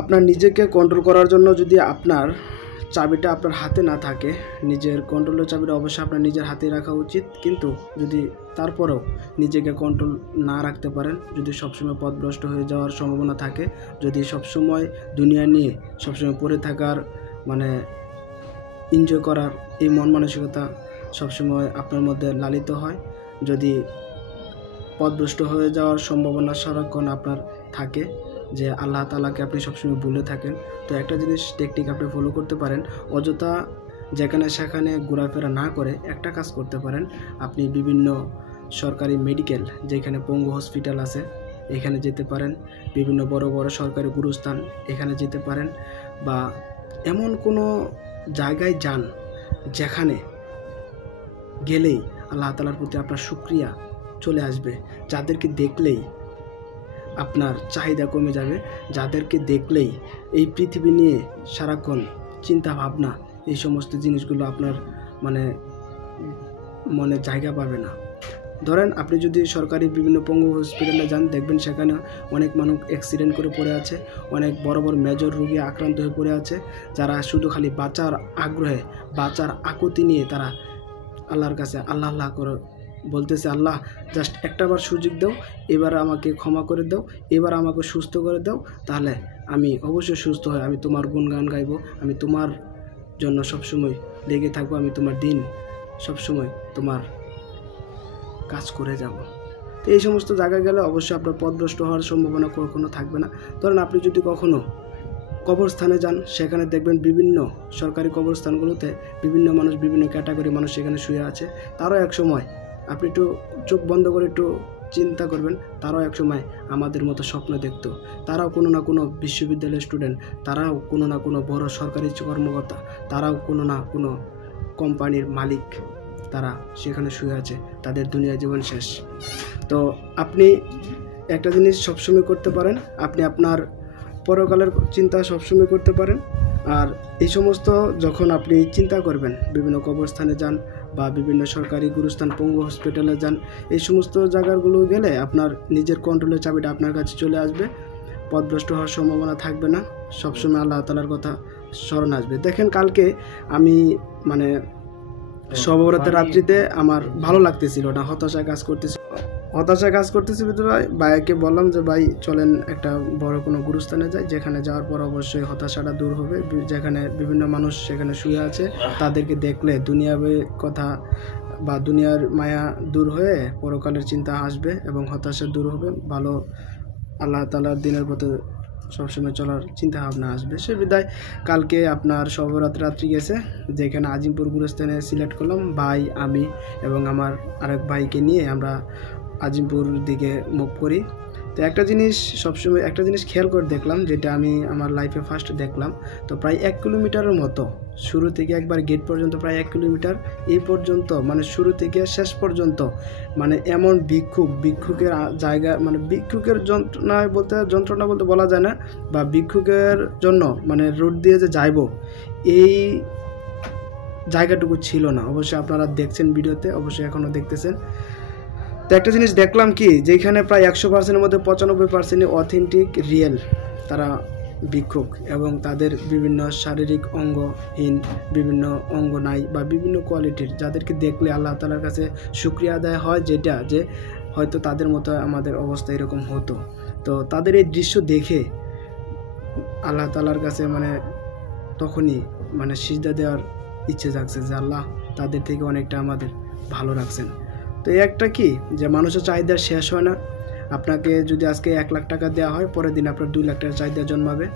আপনার নিজেকে কন্ট্রোল করার জন্য যদি আপনার চাবিটা আপনার হাতে না থাকে, নিজের কন্ট্রোলের চাবিটা অবশ্যই আপনার নিজের হাতেই রাখা উচিত। কিন্তু যদি তারপরেও নিজেকে কন্ট্রোল না রাখতে পারেন, যদি সবসময় পথভ্রষ্ট হয়ে যাওয়ার সম্ভাবনা থাকে, যদি সবসময় দুনিয়া নিয়ে সবসময় পড়ে থাকার মানে এনজয় করার এই মন মানসিকতা সবসময় আপনার মধ্যে লালিত হয়, যদি পথভ্রষ্ট হয়ে যাওয়ার সম্ভাবনা সারাক্ষণ আপনার থাকে, যে আল্লাহ তাআলাকে আপনি সবসময় ভুলে থাকেন, তো একটা জিনিস টেকনিক আপনি ফলো করতে পারেন। অযথা যেখানে সেখানে ঘোরাফেরা না করে একটা কাজ করতে পারেন। আপনি বিভিন্ন সরকারি মেডিকেল, যেখানে পঙ্গু হসপিটাল আছে, এখানে যেতে পারেন। বিভিন্ন বড় বড় সরকারি গুরুস্থান, এখানে যেতে পারেন। বা এমন কোনো জায়গায় যান যেখানে গেলেই আল্লাহ তাআলার প্রতি আপনার শুকরিয়া চলে আসবে, যাদেরকে দেখলেই আপনার চাহিদা কমে যাবে, যাদেরকে দেখলেই এই পৃথিবী নিয়ে সারাক্ষণ চিন্তা ভাবনা, এই সমস্ত জিনিসগুলো আপনার মনে জায়গা পাবে না। ধরেন আপনি যদি সরকারি বিভিন্ন পঙ্গু হসপিটালে যান, দেখবেন সেখানে অনেক মানুষ অ্যাক্সিডেন্ট করে পড়ে আছে, অনেক বড় বড় মেজর রোগী আক্রান্ত হয়ে পড়ে আছে, যারা শুধু খালি বাঁচার আগ্রহে, বাঁচার আকুতি নিয়ে তারা আল্লাহর কাছে আল্লাহ আল্লাহ করে বলতেছে, আল্লাহ জাস্ট একটাবার সুযোগ দাও, এবার আমাকে ক্ষমা করে দাও, এবার আমাকে সুস্থ করে দাও, তাহলে আমি অবশ্যই সুস্থ হয়ে আমি তোমার গুণগান গাইব, আমি তোমার জন্য সবসময় লেগে থাকবো, আমি তোমার দিন সবসময় তোমার কাজ করে যাব। তো এই সমস্ত জায়গায় গেলে অবশ্যই আপনার পথভ্রষ্ট হওয়ার সম্ভাবনা কখনো থাকবে না। ধরেন আপনি যদি কখনো কবরস্থানে যান, সেখানে দেখবেন বিভিন্ন সরকারি কবরস্থানগুলোতে বিভিন্ন মানুষ, বিভিন্ন ক্যাটাগরি মানুষ সেখানে শুয়ে আছে। তারও এক সময় আপনি একটু চোখ বন্ধ করে একটু চিন্তা করবেন, তারাও এক সময় আমাদের মতো স্বপ্ন দেখতো, তারাও কোনো না কোনো বিশ্ববিদ্যালয়ের স্টুডেন্ট, তারাও কোনো না কোনো বড় সরকারি কর্মকর্তা, তারাও কোনো না কোনো কোম্পানির মালিক, তারা সেখানে শুয়ে আছে, তাদের দুনিয়া জীবন শেষ। তো আপনি একটা জিনিস সবসময় করতে পারেন, আপনি আপনার পরকালের চিন্তা সবসময় করতে পারেন। আর এই সমস্ত যখন আপনি চিন্তা করবেন, বিভিন্ন কবরস্থানে যান বা বিভিন্ন সরকারি গুরুস্থান পঙ্গু হসপিটালে যান, এই সমস্ত জায়গাগুলো গেলে আপনার নিজের কন্ট্রোলের চাবিটা আপনার কাছে চলে আসবে, পথভ্রষ্ট হওয়ার সম্ভাবনা থাকবে না, সবসময় আল্লাহ তাআলার কথা স্মরণ আসবে। দেখেন কালকে আমি শবে বরাতের রাত্রিতে আমার ভালো লাগতেছিল না, হতাশা কাজ করতেছিল। ভাইকে বললাম যে ভাই চলেন একটা বড় কোনো গুরুস্থানে যাই, যেখানে যাওয়ার পর অবশ্যই হতাশাটা দূর হবে, যেখানে বিভিন্ন মানুষ সেখানে শুয়ে আছে, তাদেরকে দেখলে দুনিয়াবী কথা বা দুনিয়ার মায়া দূর হয়ে পরকালের চিন্তা আসবে এবং হতাশা দূর হবে, ভালো আল্লাহ তাআলার দিনের পথে সবসময় চলার চিন্তা ভাবনা আসবে। সে বিদায় কালকে আপনার শবে বরাত রাত্রি গেছে, যেখানে আজিমপুর গুরুস্থানে সিলেক্ট করলাম, ভাই, আমি এবং আমার আরেক ভাইকে নিয়ে আমরা আজিমপুর দিকে মুভ করি। তো একটা জিনিস খেয়াল করে দেখলাম, যেটা আমি আমার লাইফে ফার্স্ট দেখলাম। তো প্রায় 1 কিলোমিটারের মতো, শুরু থেকে একবার গেট পর্যন্ত প্রায় 1 কিলোমিটার, এই পর্যন্ত শুরু থেকে শেষ পর্যন্ত এমন ভিক্ষুকের জায়গা, ভিক্ষুকের যন্ত্রণা বলতে বলা যায় না, বা ভিক্ষুকের জন্য রোড দিয়ে যে যাইব এই জায়গাটুকু ছিল না। অবশ্যই আপনারা দেখছেন ভিডিওতে, অবশ্যই এখনও দেখতেছেন। তো একটা জিনিস দেখলাম কি, যেখানে প্রায় 100%-এর মধ্যে 95%-ই অথেন্টিক রিয়েল তারা ভিক্ষুক, এবং তাদের বিভিন্ন শারীরিক অঙ্গহীন, বিভিন্ন অঙ্গ নাই বা বিভিন্ন কোয়ালিটির, যাদেরকে দেখলে আল্লাহ তাআলার কাছে শুকরিয়া আদায় হয়, যেটা যে হয়তো তাদের মতো আমাদের অবস্থা এরকম হতো। তো তাদের এই দৃশ্য দেখে আল্লাহ তাআলার কাছে তখনই সিজদা দেওয়ার ইচ্ছে জাগছে, যে আল্লাহ তাদের থেকে অনেকটা আমাদের ভালো রাখছেন। তো এই একটা কি, যে মানুষের চাহিদা শেষ হয় না। আপনাকে যদি আজকে 1 লাখ টাকা দেওয়া হয়, পরের দিন আপনার 2 লাখ টাকার চাহিদা জন্মাবে।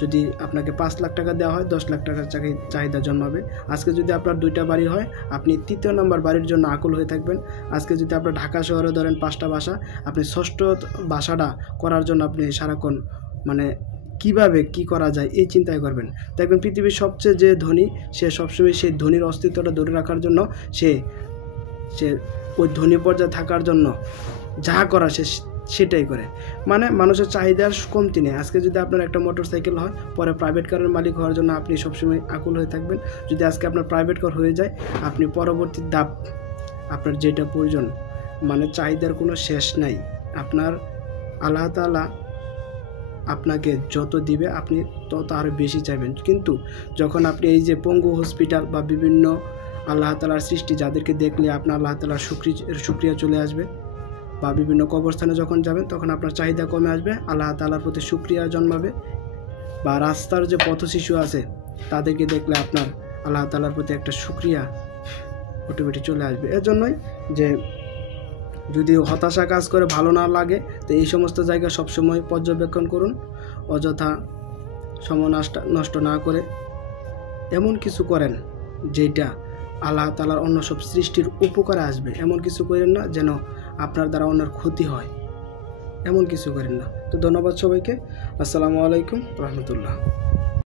যদি আপনাকে 5 লাখ টাকা দেওয়া হয়, 10 লাখ টাকার চাহিদা জন্মাবে। আজকে যদি আপনার 2টা বাড়ি হয়, আপনি 3য় নম্বর বাড়ির জন্য আকুল হয়ে থাকবেন। আজকে যদি আপনার ঢাকা শহরে ধরেন 5টা বাসা, আপনি 6ষ্ঠ বাসাটা করার জন্য আপনি সারাক্ষণ কিভাবে কি করা যায় এই চিন্তাই করবেন। দেখবেন পৃথিবীর সবচেয়ে যে ধনী, সে সবসময় সেই ধনীর অস্তিত্বটা ধরে রাখার জন্য সে ওই ধনী পর্যায়ে থাকার জন্য যা করা সেটাই করে। মানুষের চাহিদার কমতি নেই। আজকে যদি আপনার একটা মোটর সাইকেল হয়, পরে প্রাইভেট কারের মালিক হওয়ার জন্য আপনি সবসময় আকুল হয়ে থাকবেন। যদি আজকে আপনার প্রাইভেট কার হয়ে যায়, আপনি পরবর্তী ধাপ আপনার যেটা প্রয়োজন, চাহিদার কোনো শেষ নাই। আপনার আল্লাহ তাআলা আপনাকে যত দিবে আপনি তত আরও বেশি চাইবেন। কিন্তু যখন আপনি এই যে পঙ্গু হসপিটাল বা বিভিন্ন আল্লাহ তাআলার সৃষ্টি যাদেরকে দেখলে আপনার আল্লাহ তাআলার শুকরিয়া চলে আসবে, বা বিভিন্ন কবরস্থানে যখন যাবেন তখন আপনার চাহিদা কমে আসবে, আল্লাহ তাআলার প্রতি শুকরিয়া জন্মাবে, বা রাস্তার যে পথ শিশু আছে তাদেরকে দেখলে আপনার আল্লাহ তাআলার প্রতি একটা শুকরিয়া অটোমেটিক চলে আসবে। এর জন্যই যে যদি হতাশা কাজ করে ভালো না লাগে তো এই সমস্ত জায়গা সবসময় পর্যবেক্ষণ করুন, অযথা সময় নষ্ট না করে এমন কিছু করেন যেটা আল্লাহ তাআলার অন্য সব সৃষ্টির উপকারে আসবে। এমন কিছু করেন না যেন আপনার দ্বারা অন্যের ক্ষতি হয়, এমন কিছু করেন না। তো ধন্যবাদ সবাইকে। আসসালামু আলাইকুম রহমতুল্লাহ।